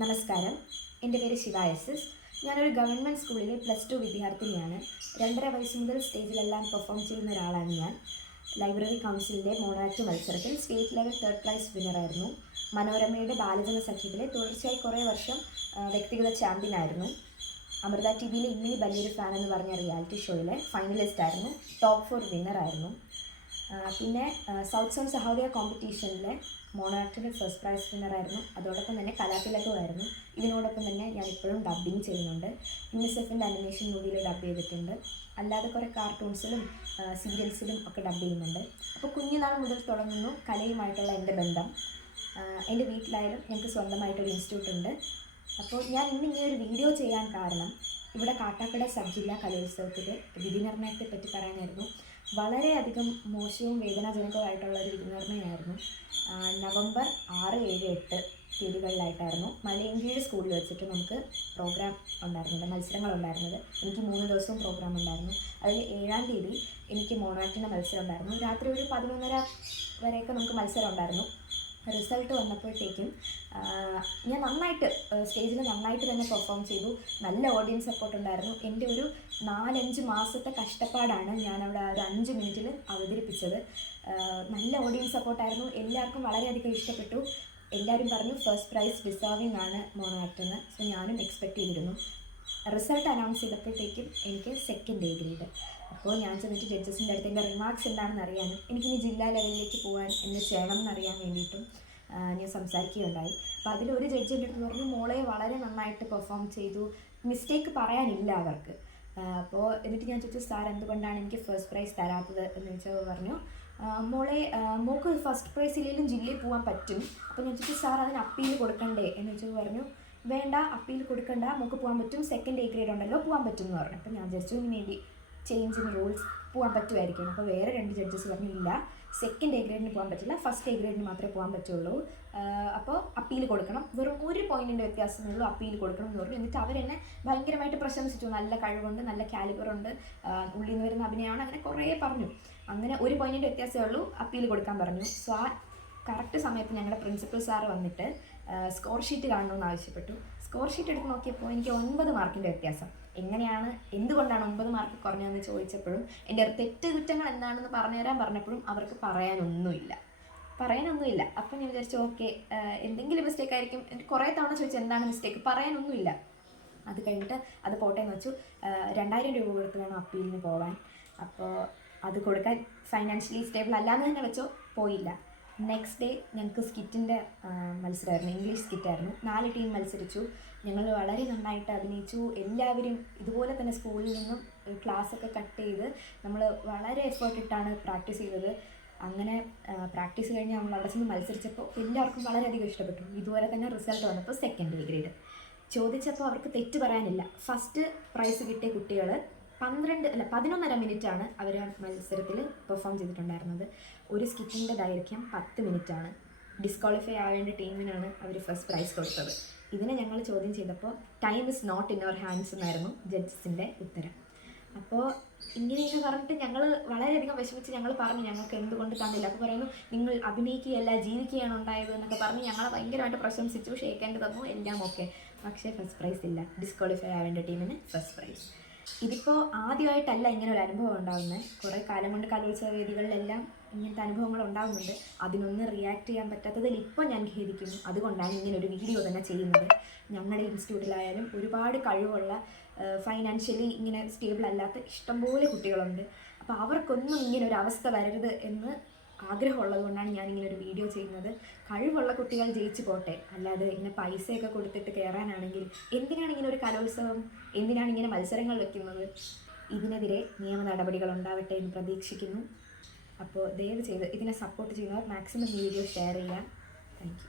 നമസ്കാരം. എന്റെ പേര് ശിവ എസ്. എസ് ഞാനൊരു ഗവൺമെന്റ് സ്കൂളിലെ പ്ലസ് ടു വിദ്യാർത്ഥിനിയാണ്. രണ്ടര വയസ്സ് മുതൽ സ്റ്റേജിലെല്ലാം പെർഫോം ചെയ്യുന്ന ഒരാളാണ് ഞാൻ. ലൈബ്രറി കൗൺസിലിന്റെ മോണാക്ട് മത്സരത്തിൽ സ്റ്റേറ്റ് ലെവൽ തേർഡ് പ്രൈസ് വിന്നറായിരുന്നു മനോരമയുടെ ബാലജന സഖ്യത്തിലെ തുടർച്ചയായി കുറേ വർഷം വ്യക്തിഗത ചാമ്പ്യനായിരുന്നു അമൃത ടി വിയിലെ ഇന്നലെ വലിയൊരു ഫാൻ എന്ന് പറഞ്ഞ റിയാലിറ്റി ഷോയിലെ ഫൈനലിസ്റ്റ് ആയിരുന്നു. ടോപ്പ് ഫോർ വിന്നറായിരുന്നു പിന്നെ സൗത്ത് സോൺ സഹോദയ കോമ്പറ്റീഷനിലെ മോണാക്ടിന് ഫസ്റ്റ് പ്രൈസ് വിന്നറായിരുന്നു അതോടൊപ്പം തന്നെ കലാതിലകമായിരുന്നു ഇതിനോടൊപ്പം തന്നെ ഞാൻ ഇപ്പോഴും ഡബ്ബിങ് ചെയ്യുന്നുണ്ട്. യുനിസെഫിന്റെ അനിമേഷൻ മൂവിയിൽ ഡബ് ചെയ്തിട്ടുണ്ട്. അല്ലാതെ കുറേ കാർട്ടൂൺസിലും സീരിയൽസിലും ഒക്കെ ഡബ് ചെയ്യുന്നുണ്ട്. അപ്പോൾ കുഞ്ഞുനാൾ മുതൽ തുടങ്ങുന്നു കലയുമായിട്ടുള്ള എന്റെ ബന്ധം. എന്റെ വീട്ടിലായാലും ഞങ്ങൾക്ക് സ്വന്തമായിട്ടൊരു ഇൻസ്റ്റിറ്റ്യൂട്ട് ഉണ്ട്. അപ്പോൾ ഞാൻ ഇന്ന് ഇങ്ങനെ ഒരു വീഡിയോ ചെയ്യാൻ കാരണം ഇവിടെ കാട്ടാക്കട സബ് ജില്ലാ കലോത്സവത്തിലെ വിധി നിർണയത്തെ പറ്റി പറയാനായിരുന്നു. വളരെയധികം മോശവും വേദനാജനകവുമായിട്ടുള്ള ഒരു വിധി നിർണയമായിരുന്നു നവംബർ ആറ് ഏഴ് എട്ട് തീയതികളിലായിട്ടായിരുന്നു മലയങ്കീഴ് സ്കൂളിൽ വെച്ചിട്ട് നമുക്ക് പ്രോഗ്രാം ഉണ്ടായിരുന്നത് മത്സരങ്ങൾ ഉണ്ടായിരുന്നത് എനിക്ക് മൂന്ന് ദിവസവും പ്രോഗ്രാം ഉണ്ടായിരുന്നു. അതിൽ ഏഴാം തീയതി എനിക്ക് മോണാറ്റിന്റെ മത്സരം ഉണ്ടായിരുന്നു. രാത്രി ഒരു പതിനൊന്നര വരെയൊക്കെ നമുക്ക് മത്സരം ഉണ്ടായിരുന്നു. റിസൾട്ട് വന്നപ്പോഴത്തേക്കും ഞാൻ നന്നായിട്ട് സ്റ്റേജിൽ നന്നായിട്ട് തന്നെ പെർഫോം ചെയ്തു. നല്ല ഓഡിയൻസ് സപ്പോർട്ട് ഉണ്ടായിരുന്നു. എന്റെ ഒരു നാലഞ്ച് മാസത്തെ കഷ്ടപ്പാടാണ് ഞാൻ അവിടെ ഒരു അഞ്ച് മിനിറ്റിൽ അവതരിപ്പിച്ചത്. നല്ല ഓഡിയൻസ് സപ്പോർട്ടായിരുന്നു എല്ലാവർക്കും വളരെയധികം ഇഷ്ടപ്പെട്ടു. എല്ലാവരും പറഞ്ഞു ഫസ്റ്റ് പ്രൈസ് ഡിസേർവിംഗ് ആണ് മോണാക്ടെന്ന് സോ ഞാനും എക്സ്പെക്റ്റ് ചെയ്തിരുന്നു. റിസൾട്ട് അനൗൺസ് ചെയ്തപ്പോഴത്തേക്കും എനിക്ക് സെക്കൻഡ് എ ഗ്രേഡ് അപ്പോൾ ഞാൻ ചെന്നിട്ട് ജഡ്ജസിന്റെ അടുത്ത് എന്റെ റിമാർക്സ് എന്താണെന്ന് അറിയാനും എനിക്കിനി ജില്ലാ ലെവലിലേക്ക് പോകാൻ എന്നെ ചെയ്യണം എന്നറിയാൻ വേണ്ടിയിട്ടും ഞാൻ സംസാരിക്കുകയുണ്ടായി. അപ്പോൾ അതിലൊരു ജഡ്ജ് എന്റെ അടുത്ത് പറഞ്ഞു മോളെ വളരെ നന്നായിട്ട് പെർഫോം ചെയ്തു. മിസ്റ്റേക്ക് പറയാനില്ല അവർക്ക്. അപ്പോൾ എന്നിട്ട് ഞാൻ ചോദിച്ചു സാർ എന്തുകൊണ്ടാണ് എനിക്ക് ഫസ്റ്റ് പ്രൈസ് തരാത്തത്? എന്ന് ചോദിച്ചപ്പോൾ പറഞ്ഞു മോളെ മോൾക്ക് ഫസ്റ്റ് പ്രൈസ് ഇല്ലെങ്കിലും ജില്ലയിൽ പോകാൻ പറ്റും. അപ്പോൾ ഞാൻ ചോദിച്ചു സാർ അതിന് അപ്പീൽ കൊടുക്കണ്ടേ? എന്ന് ചോദിച്ചു. പറഞ്ഞു വേണ്ട അപ്പീൽ കൊടുക്കണ്ട നമുക്ക് പോകാൻ പറ്റും സെക്കൻഡ് എ ഗ്രേഡ് ഉണ്ടല്ലോ പോകാൻ പറ്റും എന്ന് പറഞ്ഞു. അപ്പോൾ ഞാൻ വിചാരിച്ചു ഇനി വേണ്ടി ചേഞ്ച് ഇൻ റൂൾസ് പോകാൻ പറ്റുമായിരിക്കും അപ്പോൾ വേറെ രണ്ട് ജഡ്ജസ് പറഞ്ഞില്ല സെക്കൻഡ് എ ഗ്രേഡിന് പോകാൻ പറ്റില്ല ഫസ്റ്റ് എ ഗ്രേഡിന് മാത്രമേ പോകാൻ പറ്റുള്ളൂ. അപ്പോൾ അപ്പീൽ കൊടുക്കണം. വെറും ഒരു പോയിന്റിന്റെ വ്യത്യാസമേ ഉള്ളൂ അപ്പീൽ കൊടുക്കണം എന്ന് പറഞ്ഞു. എന്നിട്ട് അവരെന്നെ ഭയങ്കരമായിട്ട് പ്രശംസിച്ചു. നല്ല കഴിവുണ്ട് നല്ല കാലിബറുണ്ട് ഉള്ളിൽ നിന്ന് വരുന്ന അഭിനയമാണ് അങ്ങനെ കുറേ പറഞ്ഞു. അങ്ങനെ ഒരു പോയിന്റിന്റെ വ്യത്യാസമേ ഉള്ളൂ അപ്പീൽ കൊടുക്കാൻ പറഞ്ഞു. സോ ആ കറക്റ്റ് സമയത്ത് ഞങ്ങളുടെ പ്രിൻസിപ്പൽ സാറ് വന്നിട്ട് സ്കോർ ഷീറ്റ് കാണണമെന്ന് ആവശ്യപ്പെട്ടു. സ്കോർ ഷീറ്റ് എടുത്ത് നോക്കിയപ്പോൾ എനിക്ക് ഒൻപത് മാർക്കിന്റെ വ്യത്യാസം. എങ്ങനെയാണ് എന്തുകൊണ്ടാണ് ഒൻപത് മാർക്ക് കുറഞ്ഞതെന്ന് ചോദിച്ചപ്പോഴും എന്റെ തെറ്റ് കുറ്റങ്ങൾ എന്താണെന്ന് പറഞ്ഞുതരാൻ പറഞ്ഞപ്പോഴും അവർക്ക് പറയാനൊന്നുമില്ല. പറയാനൊന്നുമില്ല. അപ്പം ഞാൻ വിചാരിച്ചു ഓക്കെ എന്തെങ്കിലും മിസ്റ്റേക്ക് ആയിരിക്കും. എനിക്ക് കുറേ തവണ ചോദിച്ചു എന്താണ് മിസ്റ്റേക്ക് പറയാനൊന്നുമില്ല. അത് കഴിഞ്ഞിട്ട് അത് പോട്ടെ എന്ന് വെച്ചു രണ്ടായിരം രൂപ കൊടുത്ത് വേണം അപ്പീലിന് പോകാൻ അപ്പോൾ അത് കൊടുക്കാൻ ഫൈനാൻഷ്യലി സ്റ്റേബിൾ അല്ലാന്ന് തന്നെ വെച്ചോ പോയില്ല. നെക്സ്റ്റ് ഡേ ഞങ്ങൾക്ക് സ്കിറ്റിന്റെ മത്സരമായിരുന്നു. ഇംഗ്ലീഷ് സ്കിറ്റായിരുന്നു നാല് ടീം മത്സരിച്ചു. ഞങ്ങൾ വളരെ നന്നായിട്ട് അഭിനയിച്ചു. എല്ലാവരും ഇതുപോലെ തന്നെ സ്കൂളിൽ നിന്നും ക്ലാസ്സൊക്കെ കട്ട് ചെയ്ത് നമ്മൾ വളരെ എഫേർട്ട് ഇട്ടാണ് പ്രാക്ടീസ് ചെയ്തത്. അങ്ങനെ പ്രാക്ടീസ് കഴിഞ്ഞ് നമ്മൾ അവിടെ ചെന്ന് മത്സരിച്ചപ്പോൾ എല്ലാവർക്കും വളരെയധികം ഇഷ്ടപ്പെട്ടു. ഇതുപോലെ തന്നെ റിസൾട്ട് വന്നപ്പോൾ സെക്കൻഡ് ഡിഗ്രിയിൽ ചോദിച്ചപ്പോൾ അവർക്ക് തെറ്റ് പറയാനില്ല. ഫസ്റ്റ് പ്രൈസ് കിട്ടിയ കുട്ടികൾ പന്ത്രണ്ട് അല്ല പതിനൊന്നര ആണ് അവർ മത്സരത്തിൽ പെർഫോം ചെയ്തിട്ടുണ്ടായിരുന്നത്. ഒരു സ്കിറ്റിന്റെ ദൈർഘ്യം പത്ത് ആണ് ഡിസ്ക്വാളിഫൈ ആവേണ്ട ടീമിനാണ് അവർ ഫസ്റ്റ് പ്രൈസ് കൊടുത്തത്. ഇതിനെ ഞങ്ങൾ ചോദ്യം ചെയ്തപ്പോൾ time is not in our hands എന്നായിരുന്നു ജഡ്ജസിന്റെ ഉത്തരം. അപ്പോൾ ഇങ്ങനെയൊക്കെ പറഞ്ഞിട്ട് ഞങ്ങൾ വളരെയധികം വിഷമിച്ച് ഞങ്ങൾ പറഞ്ഞു ഞങ്ങൾക്ക് എന്തുകൊണ്ട് തന്നില്ല? അപ്പോൾ പറയുന്നു നിങ്ങൾ അഭിനയിക്കുകയല്ല ജീവിക്കുകയാണ് ഉണ്ടായത് എന്നൊക്കെ പറഞ്ഞ് ഞങ്ങളെ ഭയങ്കരമായിട്ട് പ്രശംസിച്ചു ഷേക്കേണ്ടി തന്നു എല്ലാം ഓക്കെ പക്ഷേ ഫസ്റ്റ് പ്രൈസ് ഇല്ല. ഡിസ്ക്വാളിഫൈ ആവേണ്ട ടീമിന് ഫസ്റ്റ് പ്രൈസ് ഇതിപ്പോൾ ആദ്യമായിട്ടല്ല ഇങ്ങനെ ഒരു അനുഭവം ഉണ്ടാകുന്നത് കുറേ കാലം കൊണ്ട് കലോത്സവ വേദികളിലെല്ലാം ഇങ്ങനത്തെ അനുഭവങ്ങൾ ഉണ്ടാകുന്നുണ്ട് അതിനൊന്ന് റിയാക്ട് ചെയ്യാൻ പറ്റാത്തതിൽ ഇപ്പോൾ ഞാൻ ഖേദിക്കുന്നു. അതുകൊണ്ടാണ് ഇങ്ങനെ ഒരു വീഡിയോ തന്നെ ചെയ്യുന്നത്. ഞങ്ങളുടെ ഇൻസ്റ്റിറ്റ്യൂട്ടിലായാലും ഒരുപാട് കഴിവുള്ള ഫൈനാൻഷ്യലി ഇങ്ങനെ സ്റ്റേബിൾ അല്ലാത്ത ഇഷ്ടംപോലെ കുട്ടികളുണ്ട്. അപ്പോൾ അവർക്കൊന്നും ഇങ്ങനെ ഒരു അവസ്ഥ വരരുത് എന്ന് ആഗ്രഹമുള്ളത് കൊണ്ടാണ് ഞാൻ ഇങ്ങനെ ഒരു വീഡിയോ ചെയ്യുന്നത്. കഴിവുള്ള കുട്ടികൾ ജയിച്ചു പോട്ടെ. അല്ലാതെ ഇങ്ങനെ പൈസയൊക്കെ കൊടുത്തിട്ട് കയറാനാണെങ്കിൽ എന്തിനാണ് ഇങ്ങനെ ഒരു കലോത്സവം? എന്തിനാണ് ഇങ്ങനെ മത്സരങ്ങൾ വെക്കുന്നത്? ഇതിനെതിരെ നിയമ നടപടികൾ ഉണ്ടാവട്ടെ എന്ന് പ്രതീക്ഷിക്കുന്നു. അപ്പോൾ ദയവ് ചെയ്ത് ഇതിനെ സപ്പോർട്ട് ചെയ്യുന്നവർ മാക്സിമം ഈ വീഡിയോ ഷെയർ ചെയ്യാം താങ്ക്